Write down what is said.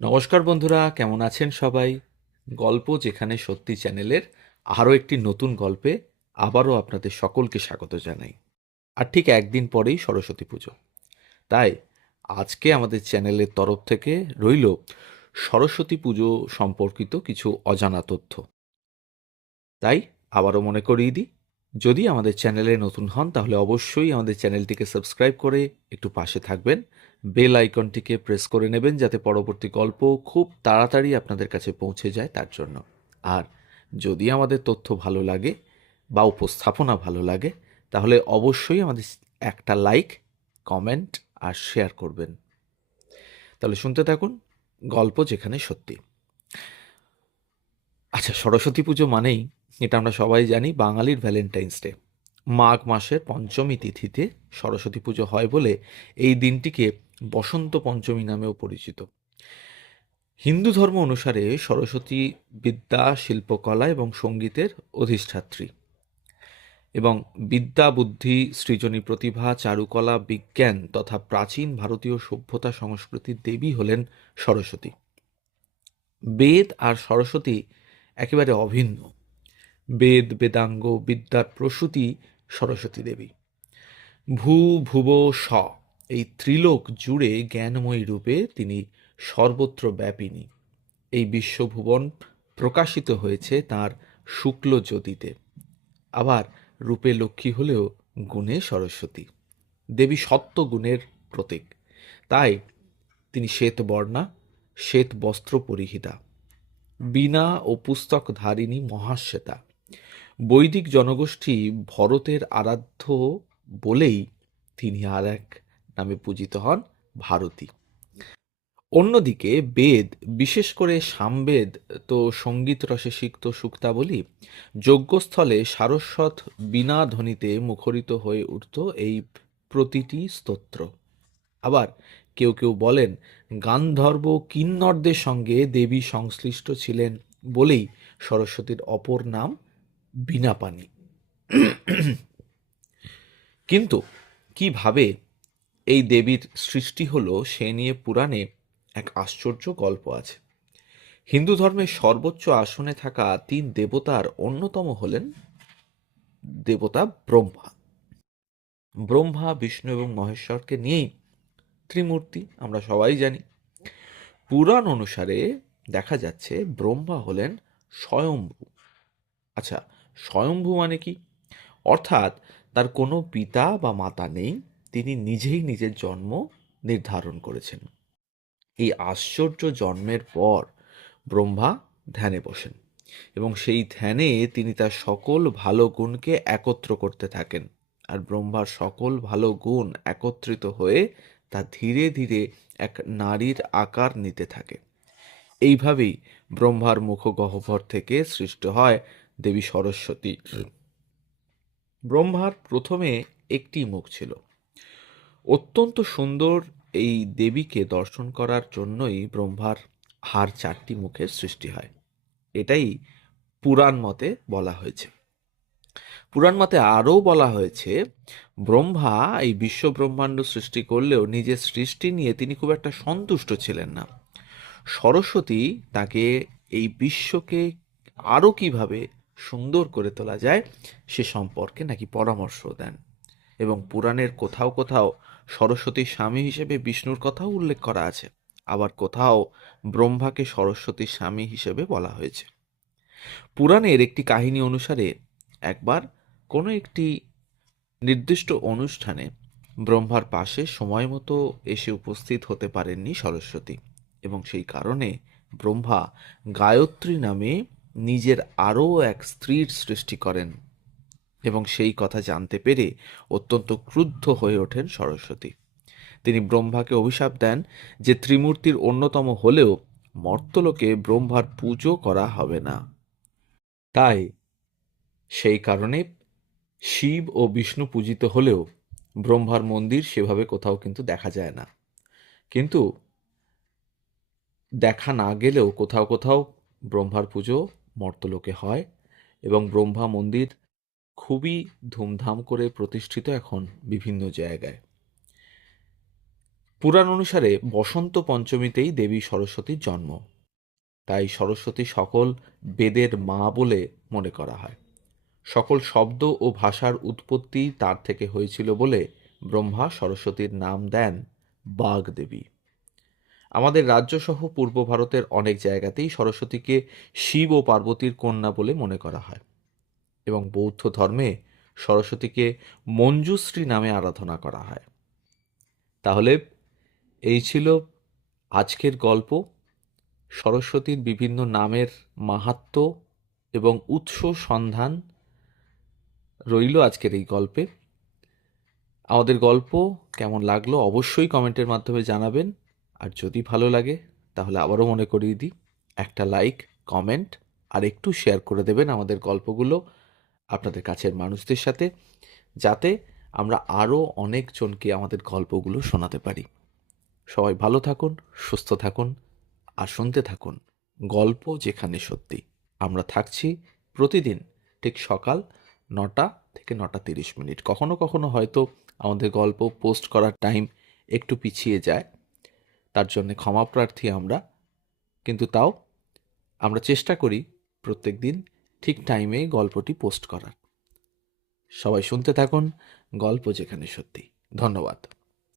নমস্কার বন্ধুরা, কেমন আছেন সবাই? গল্প যেখানে সত্যি চ্যানেলের আরও একটি নতুন গল্পে আবারও আপনাদের সকলকে স্বাগত জানাই। আর ঠিক একদিন পরেই সরস্বতী পুজো, তাই আজকে আমাদের চ্যানেলের তরফ থেকে রইল সরস্বতী পুজো সম্পর্কিত কিছু অজানা তথ্য। তাই আবারও মনে করিয়ে দিই, যদি আমাদের চ্যানেলে নতুন হন তাহলে অবশ্যই আমাদের চ্যানেলটিকে সাবস্ক্রাইব করে একটু পাশে থাকবেন। বেল আইকনটিকে প্রেস করে নেবেন যাতে পরবর্তী গল্প খুব তাড়াতাড়ি আপনাদের কাছে পৌঁছে যায় তার জন্য। আর যদি আমাদের তথ্য ভালো লাগে বা উপস্থাপনা ভালো লাগে তাহলে অবশ্যই আমাদের একটা লাইক, কমেন্ট আর শেয়ার করবেন। তাহলে শুনতে থাকুন গল্প যেখানে সত্যি। আচ্ছা, সরস্বতী পুজো মানেই, এটা আমরা সবাই জানি, বাঙালির ভ্যালেন্টাইন্স ডে। মাঘ মাসের পঞ্চমী তিথিতে সরস্বতী পুজো হয় বলে এই দিনটিকে বসন্ত পঞ্চমী নামেও পরিচিত। হিন্দু ধর্ম অনুসারে সরস্বতী বিদ্যা, শিল্পকলা এবং সঙ্গীতের অধিষ্ঠাত্রী এবং বিদ্যা, বুদ্ধি, সৃজনী প্রতিভা, চারুকলা, বিজ্ঞান তথা প্রাচীন ভারতীয় সভ্যতা সংস্কৃতির দেবী হলেন সরস্বতী। বেদ আর সরস্বতী একেবারে অভিন্ন। বেদ, বেদাঙ্গ, বিদ্যার প্রসূতি সরস্বতী দেবী। ভূ, ভুব, স এই ত্রিলোক জুড়ে জ্ঞানময়ী রূপে তিনি সর্বত্র ব্যাপিনী। এই বিশ্বভুবন প্রকাশিত হয়েছে তাঁর শুক্ল জ্যোতিতে। আবার রূপে লক্ষ্মী হলেও গুণে সরস্বতী। দেবী সত্য গুণের প্রতীক, তাই তিনি শ্বেতবর্ণা, শ্বেত বস্ত্র পরিহিতা, বীণা ও পুস্তক ধারিণী মহাশ্বেতা। বৈদিক জনগোষ্ঠী ভরতের আরাধ্য বলেই তিনি আর এক নামে পূজিত হন, ভারতী। অন্যদিকে বেদ, বিশেষ করে সামবেদ, তো সঙ্গীত রসে সিক্ত সুক্তাবলী, যজ্ঞস্থলে সারস্বত বীণা ধ্বনিতে মুখরিত হয়ে উঠত এই প্রতিটি স্তোত্র। আবার কেউ কেউ বলেন গান্ধর্ব কিন্নরদের সঙ্গে দেবী সংশ্লিষ্ট ছিলেন বলেই সরস্বতীর অপর নাম বীণাপাণি। কিন্তু কিভাবে এই দেবীর সৃষ্টি হলো সে নিয়ে পুরাণে এক আশ্চর্য গল্প আছে। হিন্দু ধর্মের সর্বোচ্চ আসনে থাকা তিন দেবতার অন্যতম হলেন দেবতা ব্রহ্মা। ব্রহ্মা, বিষ্ণু এবং মহেশ্বরকে নিয়েই ত্রিমূর্তি, আমরা সবাই জানি। পুরাণ অনুসারে দেখা যাচ্ছে ব্রহ্মা হলেন স্বয়ম্ভু। আচ্ছা, স্বয়ম্ভু মানে কি? অর্থাৎ তার কোনো পিতা বা মাতা নেই, তিনি নিজেই নিজের জন্ম নির্ধারণ করেছেন। এই আশ্চর্য জন্মের পর ব্রহ্মা ধ্যানে বসেন এবং সেই ধ্যানে তিনি তার সকল ভালো গুণকে একত্র করতে থাকেন। আর ব্রহ্মার সকল ভালো গুণ একত্রিত হয়ে তা ধীরে ধীরে এক নারীর আকার নিতে থাকে। এইভাবেই ব্রহ্মার মুখগহ্বর থেকে সৃষ্ট হয় দেবী সরস্বতী। ব্রহ্মার প্রথমে একটি মুখ ছিল। অত্যন্ত সুন্দর এই দেবীকে দর্শন করার জন্যই ব্রহ্মার আর চারটি মুখের সৃষ্টি হয়, এটাই পুরাণ মতে বলা হয়েছে। পুরাণ মতে আরও বলা হয়েছে ব্রহ্মা এই বিশ্ব ব্রহ্মাণ্ড সৃষ্টি করলেও নিজের সৃষ্টি নিয়ে তিনি খুব একটা সন্তুষ্ট ছিলেন না। সরস্বতী তাকে এই বিশ্বকে আরও কিভাবে সুন্দর করে তোলা যায় সে সম্পর্কে নাকি পরামর্শ দেন। এবং পুরাণের কোথাও কোথাও সরস্বতীর স্বামী হিসেবে বিষ্ণুর কথাও উল্লেখ করা আছে। আবার কোথাও ব্রহ্মাকে সরস্বতীর স্বামী হিসেবে বলা হয়েছে। পুরাণের একটি কাহিনী অনুসারে একবার কোনো একটি নির্দিষ্ট অনুষ্ঠানে ব্রহ্মার পাশে সময় মতো এসে উপস্থিত হতে পারেননি সরস্বতী, এবং সেই কারণে ব্রহ্মা গায়ত্রী নামে নিজের আরও এক স্ত্রীর সৃষ্টি করেন এবং সেই কথা জানতে পেরে অত্যন্ত ক্রুদ্ধ হয়ে ওঠেন সরস্বতী। তিনি ব্রহ্মাকে অভিশাপ দেন যে ত্রিমূর্তির অন্যতম হলেও মর্তলোকে ব্রহ্মার পুজো করা হবে না। তাই সেই কারণে শিব ও বিষ্ণু পূজিত হলেও ব্রহ্মার মন্দির সেভাবে কোথাও কিন্তু দেখা যায় না। কিন্তু দেখা না গেলেও কোথাও কোথাও ব্রহ্মার পুজো মর্তলোকে হয় এবং ব্রহ্মা মন্দির খুবই ধুমধাম করে প্রতিষ্ঠিত এখন বিভিন্ন জায়গায়। পুরাণ অনুসারে বসন্ত পঞ্চমীতেই দেবী সরস্বতীর জন্ম, তাই সরস্বতী সকল বেদের মা বলে মনে করা হয়। সকল শব্দ ও ভাষার উৎপত্তি তার থেকে হয়েছিল বলে ব্রহ্মা সরস্বতীর নাম দেন বাগদেবী। আমাদের রাজ্যসহ পূর্ব ভারতের অনেক জায়গাতেই সরস্বতীকে শিব ও পার্বতীর কন্যা বলে মনে করা হয় এবং বৌদ্ধ ধর্মে সরস্বতীকে মঞ্জুশ্রী নামে আরাধনা করা হয়। তাহলে এই ছিল আজকের গল্প, সরস্বতীর বিভিন্ন নামের মাহাত্ম্য এবং উৎস সন্ধান রইল আজকের এই গল্পে। আমাদের গল্প কেমন লাগলো অবশ্যই কমেন্টের মাধ্যমে জানাবেন, আর যদি ভালো লাগে তাহলে আবারও মনে করিয়ে দিই, একটা লাইক, কমেন্ট আর একটু শেয়ার করে দেবেন আমাদের গল্পগুলো আপনাদের কাছের মানুষদের সাথে, যাতে আমরা আরও অনেকজনকে আমাদের গল্পগুলো শোনাতে পারি। সবাই ভালো থাকুন, সুস্থ থাকুন আর শুনতে থাকুন গল্প যেখানে সত্যি। আমরা থাকছি প্রতিদিন ঠিক সকাল 9টা থেকে 9টা 30 মিনিট। কখনো কখনো হয়তো আমাদের গল্প পোস্ট করার টাইম একটু পিছিয়ে যায়, তার জন্য ক্ষমা প্রার্থী আমরা, কিন্তু তাও আমরা চেষ্টা করি প্রত্যেক দিন ঠিক টাইমে গল্পটি পোস্ট করার। সবাই শুনতে থাকুন গল্প যেখানে সত্যি। ধন্যবাদ।